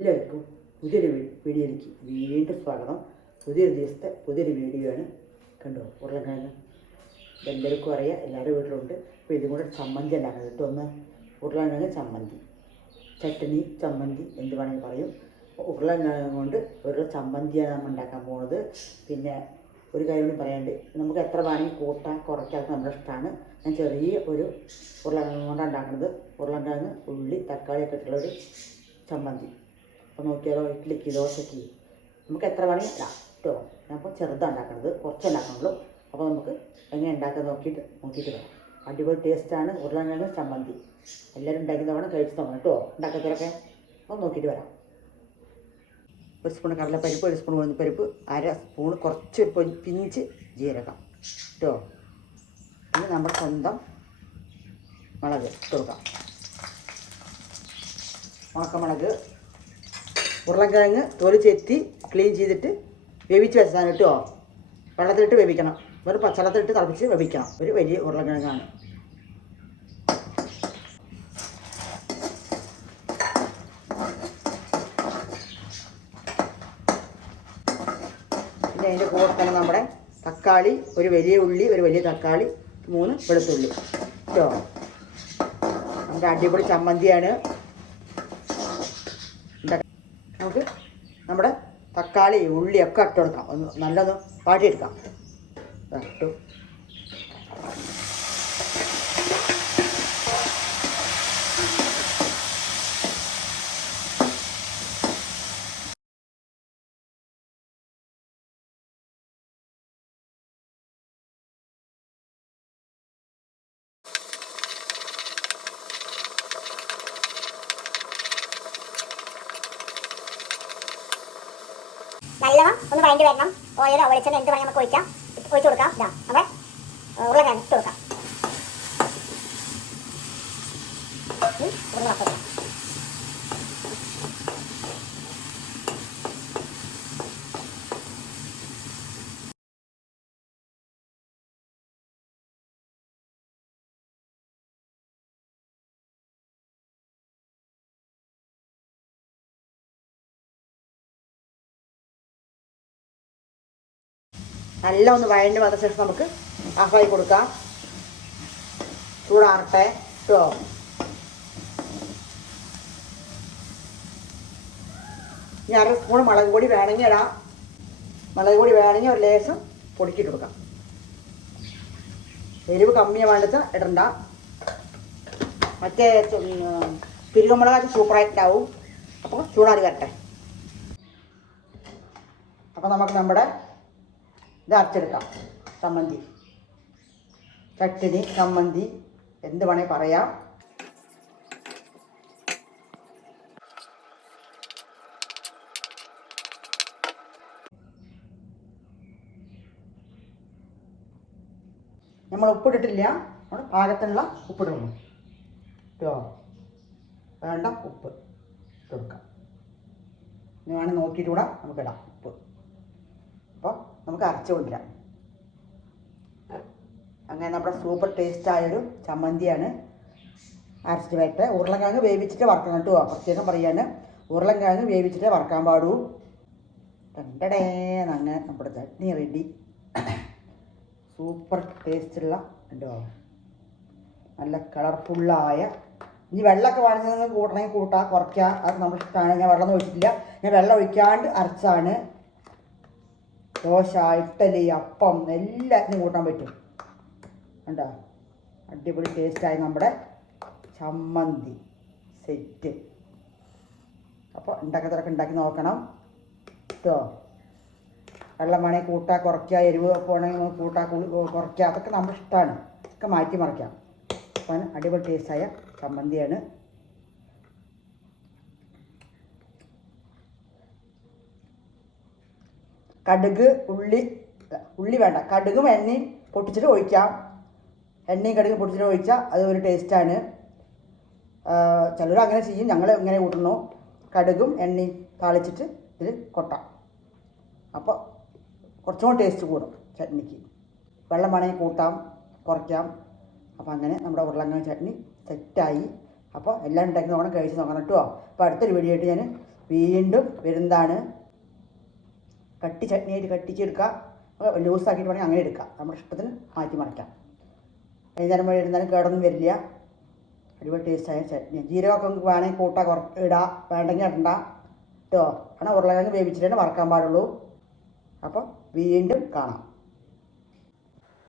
എല്ലാവർക്കും പുതിയൊരു വീഡിയോയിലേക്ക് വീണ്ടും സ്വാഗതം. പുതിയൊരു ദിവസത്തെ പുതിയൊരു വീഡിയോ ആണ്. കണ്ടോ, ഉരുളക്കിഴങ്ങ് എല്ലാവർക്കും അറിയാം, എല്ലാവരും വീട്ടിലുണ്ട്. അപ്പോൾ ഇതും കൂടെ ചമ്മന്തി ഉണ്ടാക്കുന്നത് കേട്ടോ. ഒന്ന് ഉരുളക്കിഴങ്ങ് ചമ്മന്തി, ചട്ടണി ചമ്മന്തി എന്ത് വേണമെങ്കിൽ പറയും. ഉരുളക്കിഴങ്ങ് കൊണ്ട് ഒരു ചമ്മന്തിയാണ് നമ്മൾ ഉണ്ടാക്കാൻ പോകുന്നത്. പിന്നെ ഒരു കാര്യം കൂടി പറയാണ്ട്, നമുക്ക് എത്ര വേണമെങ്കിൽ കൂട്ടാൻ കുറയ്ക്കാത്ത നമ്മുടെ ഇഷ്ടമാണ്. ഞാൻ ചെറിയ ഒരു ഉരുളക്കിഴങ്ങ് കൊണ്ടാണ് ഉണ്ടാക്കുന്നത്. ഉരുളക്കിഴങ്ങ്, ഉള്ളി, തക്കാളിയൊക്കെ ഇട്ടുള്ളൊരു ചമ്മന്തി. അപ്പോൾ നോക്കിയാലോ, ഇഡ്ഡലിക്ക്, ദോശയ്ക്ക് നമുക്ക് എത്ര വേണമെങ്കിൽ ഇടാം കേട്ടോ. ഞാനിപ്പോൾ ചെറുതാണ് ഉണ്ടാക്കുന്നത്, കുറച്ച് ഉണ്ടാക്കണുള്ളൂ. അപ്പോൾ നമുക്ക് എങ്ങനെ ഉണ്ടാക്കാൻ നോക്കിയിട്ട് വരാം. അടിപൊളി ടേസ്റ്റാണ് ഉരുളക്കിഴങ്ങ് ചമ്മന്തി. എല്ലാവരും ഉണ്ടാക്കുന്ന വേണം, കഴിച്ച് നോക്കണം കേട്ടോ. ഉണ്ടാക്കത്തിലൊക്കെ അപ്പോൾ നോക്കിയിട്ട് വരാം. ഒരു സ്പൂൺ കടലപ്പരിപ്പ്, ഒരു സ്പൂൺ ഉഴുന്നുപരിപ്പ്, അര സ്പൂൺ കുറച്ച് പിഞ്ച് ജീരകം കേട്ടോ. പിന്നെ നമ്മുടെ സ്വന്തം മുളക് ഇട്ട് കൊടുക്കാം. ഉണക്കമുളക്, ഉരുളക്കിഴങ്ങ് തോല് ചെത്തി ക്ലീൻ ചെയ്തിട്ട് വേവിച്ച് വെച്ചതാണ് കേട്ടോ. വെള്ളത്തിലിട്ട് വേവിക്കണം, വെറും പച്ചവെള്ളത്തിലിട്ട് തിളപ്പിച്ച് വേവിക്കണം. ഒരു വലിയ ഉരുളക്കിഴങ്ങാണ്. പിന്നെ അതിൻ്റെ കൂടെ തന്നെ നമ്മുടെ തക്കാളി, ഒരു വലിയ ഉള്ളി, ഒരു വലിയ തക്കാളി, 3 വെളുത്തുള്ളി കേട്ടോ. നമ്മുടെ അടിപൊളി ചമ്മന്തിയാണ്. നമുക്ക് നമ്മുടെ തക്കാളി, ഉള്ളിയൊക്കെ ഇട്ട് കൊടുക്കാം. ഒന്ന് നല്ലൊന്ന് വാട്ടിയെടുക്കാം. ഇട്ടു. നല്ലവണ്ണം ഒന്ന് വഴണ്ടി വരണം. ഓയിലോ വെളിച്ചെണ്ണ എന്ത് വേണമെങ്കിൽ നമുക്ക് ഒഴിച്ചു കൊടുക്കാം. ഇതാ നമ്മുടെ ഉരുളക്കിഴങ്ങ് ഇട്ട് കൊടുക്കാം. നല്ല ഒന്ന് വഴണ്ട് വന്ന ശേഷം നമുക്ക് ഓഫായി കൊടുക്കാം. ചൂടാറട്ടെ കേട്ടോ. ഇനി അര സ്പൂൺ മുളക് പൊടി വേണമെങ്കിൽ ഇടാം. മുളക് പൊടി വേണമെങ്കിൽ ഒരു ലേശം പൊടിക്കിട്ട് കൊടുക്കാം. എരിവ് കമ്മിയാണ് വേണ്ടത് ഇടണ്ട. മറ്റേ പിരികമുളക് സൂപ്പറായിട്ടുണ്ടാവും. അപ്പോൾ ചൂടാറി വരട്ടെ. അപ്പോൾ നമുക്ക് നമ്മുടെ ഇത് അരച്ചെടുക്കാം. ചമ്മന്തി, ചട്ടിനി, ചമ്മന്തി എന്ത് വേണമെങ്കിൽ പറയാം. നമ്മൾ ഉപ്പിട്ടിട്ടില്ല, നമ്മൾ പാകത്തിനുള്ള ഉപ്പിടുന്നു കേട്ടോ. വേണ്ട ഉപ്പ് ഇട്ട് കൊടുക്കാം. ഇനി വേണമെങ്കിൽ നോക്കിയിട്ട് കൂടെ നമുക്കിടാം ഉപ്പ്. അപ്പോൾ നമുക്ക് അരച്ചു കൊണ്ടുവരാം. അങ്ങനെ നമ്മുടെ സൂപ്പർ ടേസ്റ്റായൊരു ചമ്മന്തിയാണ്. അരച്ചിട്ട് വരട്ടെ. ഉരുളക്കിഴങ്ങ് വേവിച്ചിട്ട് വറക്കണം കേട്ടോ. പ്രത്യേകം പറയാണ്, ഉരുളക്കിഴങ്ങ് വേവിച്ചിട്ടേ വറക്കാൻ പാടൂ. രണ്ടടേ അങ്ങനെ നമ്മുടെ ചട്നി റെഡി. സൂപ്പർ ടേസ്റ്റുള്ള ഉണ്ടോ, നല്ല കളർഫുള്ളായ. ഇനി വെള്ളമൊക്കെ വേണമെങ്കിൽ കൂട്ടണമെങ്കിൽ കൂട്ടാം, കുറയ്ക്കാം. അത് നമ്മുടെ ഇഷ്ടമാണ്. ഞാൻ വെള്ളം ഒഴിച്ചിട്ടില്ല, ഞാൻ വെള്ളം ഒഴിക്കാണ്ട് അരച്ചാണ്. ദോശ, ഇഡ്ഡലി, അപ്പം എല്ലാത്തിനും കൂട്ടാൻ പറ്റും. കണ്ടോ, അടിപൊളി ടേസ്റ്റായി നമ്മുടെ ചമ്മന്തി സെറ്റ്. അപ്പോൾ ഉണ്ടാക്കി നോക്കണം കേട്ടോ. വെള്ളം വേണമെങ്കിൽ കൂട്ടാ കുറയ്ക്കുക, എരിവ് പോകണമെങ്കിൽ കൂട്ടാ കുറയ്ക്കുക, അതൊക്കെ നമ്മുടെ ഇഷ്ടമാണ്. ഒക്കെ മാറ്റി മറിക്കാം. അപ്പം അടിപൊളി ടേസ്റ്റായ ചമ്മന്തിയാണ്. കടുക്, ഉള്ളി വേണ്ട, കടുകും എണ്ണയും പൊട്ടിച്ചിട്ട് ഒഴിക്കാം. എണ്ണയും കടുകും പൊട്ടിച്ചിട്ട് ഒഴിച്ചാൽ അത് ഒരു ടേസ്റ്റാണ്. ചിലർ അങ്ങനെ ചെയ്യും, ഞങ്ങൾ ഇങ്ങനെ കൂട്ടുന്നു. കടുകും എണ്ണയും താളിച്ചിട്ട് ഇതിൽ കൊട്ടാം. അപ്പോൾ കുറച്ചും കൂടി ടേസ്റ്റ് കൂടും ചട്നിക്ക്. വെള്ളം വേണമെങ്കിൽ കൂട്ടാം, കുറയ്ക്കാം. അപ്പോൾ അങ്ങനെ നമ്മുടെ ഉരുളക്കിഴങ്ങ് ചട്നി സെറ്റായി. അപ്പോൾ എല്ലാം ഉണ്ടാക്കി നോക്കണം, കഴിച്ച് നോക്കണം കേട്ടോ. അപ്പോൾ അടുത്തൊരു വീഡിയോ ആയിട്ട് ഞാൻ വീണ്ടും വരുന്നതാണ്. കട്ടി ചട്നിയായിട്ട് കട്ടിച്ചെടുക്കുക, ലൂസാക്കിയിട്ട് വേണമെങ്കിൽ അങ്ങനെ എടുക്കാം. നമ്മുടെ ഇഷ്ടത്തിന് മാറ്റി മറിക്കാം. വൈകുന്നേരം വഴി ഇരുന്നാലും കേടൊന്നും വരില്ല. അടിപൊളി ടേസ്റ്റായ ചട്നി. ജീരകമൊക്കെ വേണമെങ്കിൽ കൂട്ടാ ഇടാം, വേണ്ടെങ്കിൽ ഇടണ്ട കേട്ടോ. കാരണം ഉരുളക്കിഴങ്ങ് വേവിച്ചിട്ടാണ് വറക്കാൻ പാടുള്ളൂ. അപ്പോൾ വീണ്ടും കാണാം.